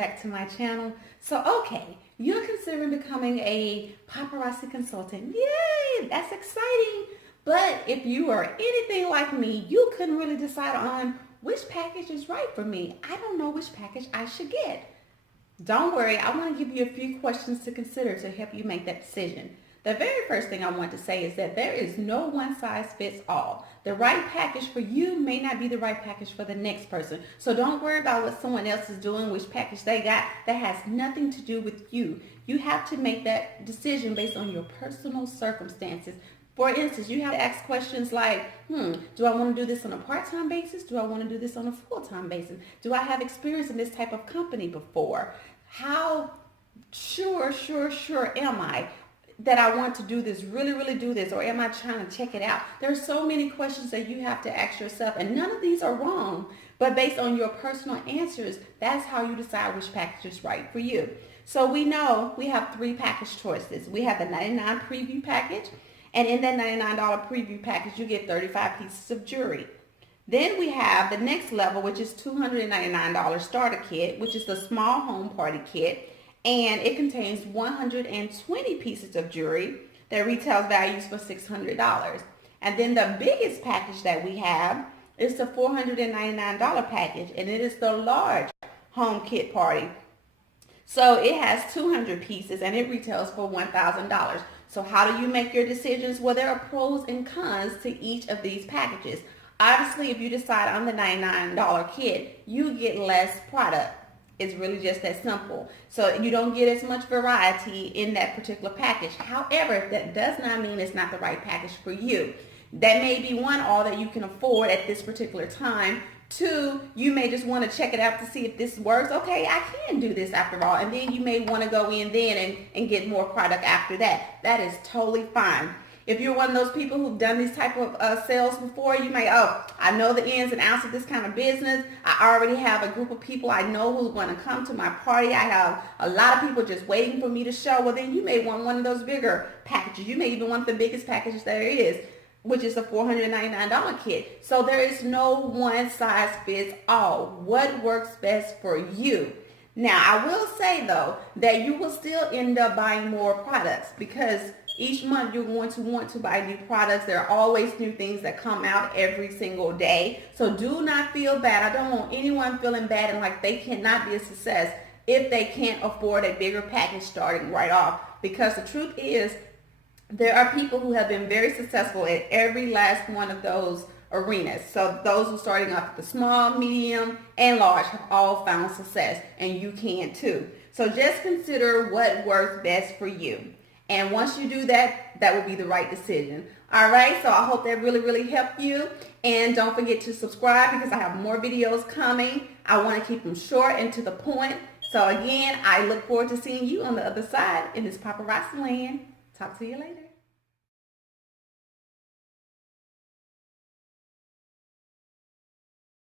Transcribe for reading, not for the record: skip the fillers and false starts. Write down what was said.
back to my channel. So, okay, you're considering becoming a paparazzi consultant. Yay, that's exciting. But if you are anything like me, you couldn't really decide on which package is right for me. I don't know which package I should get. Don't worry, I want to give you a few questions to consider to help you make that decision. The very first thing I want to say is that there is no one size fits all. The right package for you may not be the right package for the next person. So don't worry about what someone else is doing, which package they got. That has nothing to do with you. You have to make that decision based on your personal circumstances. For instance, you have to ask questions like, do I want to do this on a part-time basis? Do I want to do this on a full-time basis? Do I have experience in this type of company before? How sure am I that I want to do this, really do this, or am I trying to check it out? There's so many questions that you have to ask yourself, and none of these are wrong, but based on your personal answers, that's how you decide which package is right for you. So we know we have 3 package choices. We have the $99 preview package, and in that $99 preview package, you get 35 pieces of jewelry. Then we have the next level, which is $299 starter kit, which is the small home party kit. And it contains 120 pieces of jewelry that retails values for $600. And then the biggest package that we have is the $499 package, and it is the large home kit party. So it has 200 pieces and it retails for $1,000. So how do you make your decisions? Well, there are pros and cons to each of these packages. Obviously, if you decide on the $99 kit, you get less product. It's really just that simple. So you don't get as much variety in that particular package. However, that does not mean it's not the right package for you. That may be one, all that you can afford at this particular time. 2, you may just want to check it out to see if this works. Okay, I can do this after all. And then you may want to go in then and get more product after that. That is totally fine. If you're one of those people who've done these type of sales before, you may, I know the ins and outs of this kind of business. I already have a group of people I know who's going to come to my party. I have a lot of people just waiting for me to show. Well, then you may want one of those bigger packages. You may even want the biggest package there is, which is the $499 kit. So there is no one size fits all. What works best for you? Now, I will say, though, that you will still end up buying more products because each month you're going to want to buy new products. There are always new things that come out every single day. So do not feel bad. I don't want anyone feeling bad and like they cannot be a success if they can't afford a bigger package starting right off. Because the truth is, there are people who have been very successful at every last one of those arenas. So those who are starting off at the small, medium, and large have all found success, and you can too. So just consider what works best for you. And once you do that, that will be the right decision. All right, so I hope that really helped you. And don't forget to subscribe because I have more videos coming. I want to keep them short and to the point. So again, I look forward to seeing you on the other side in this paparazzi land. Talk to you later.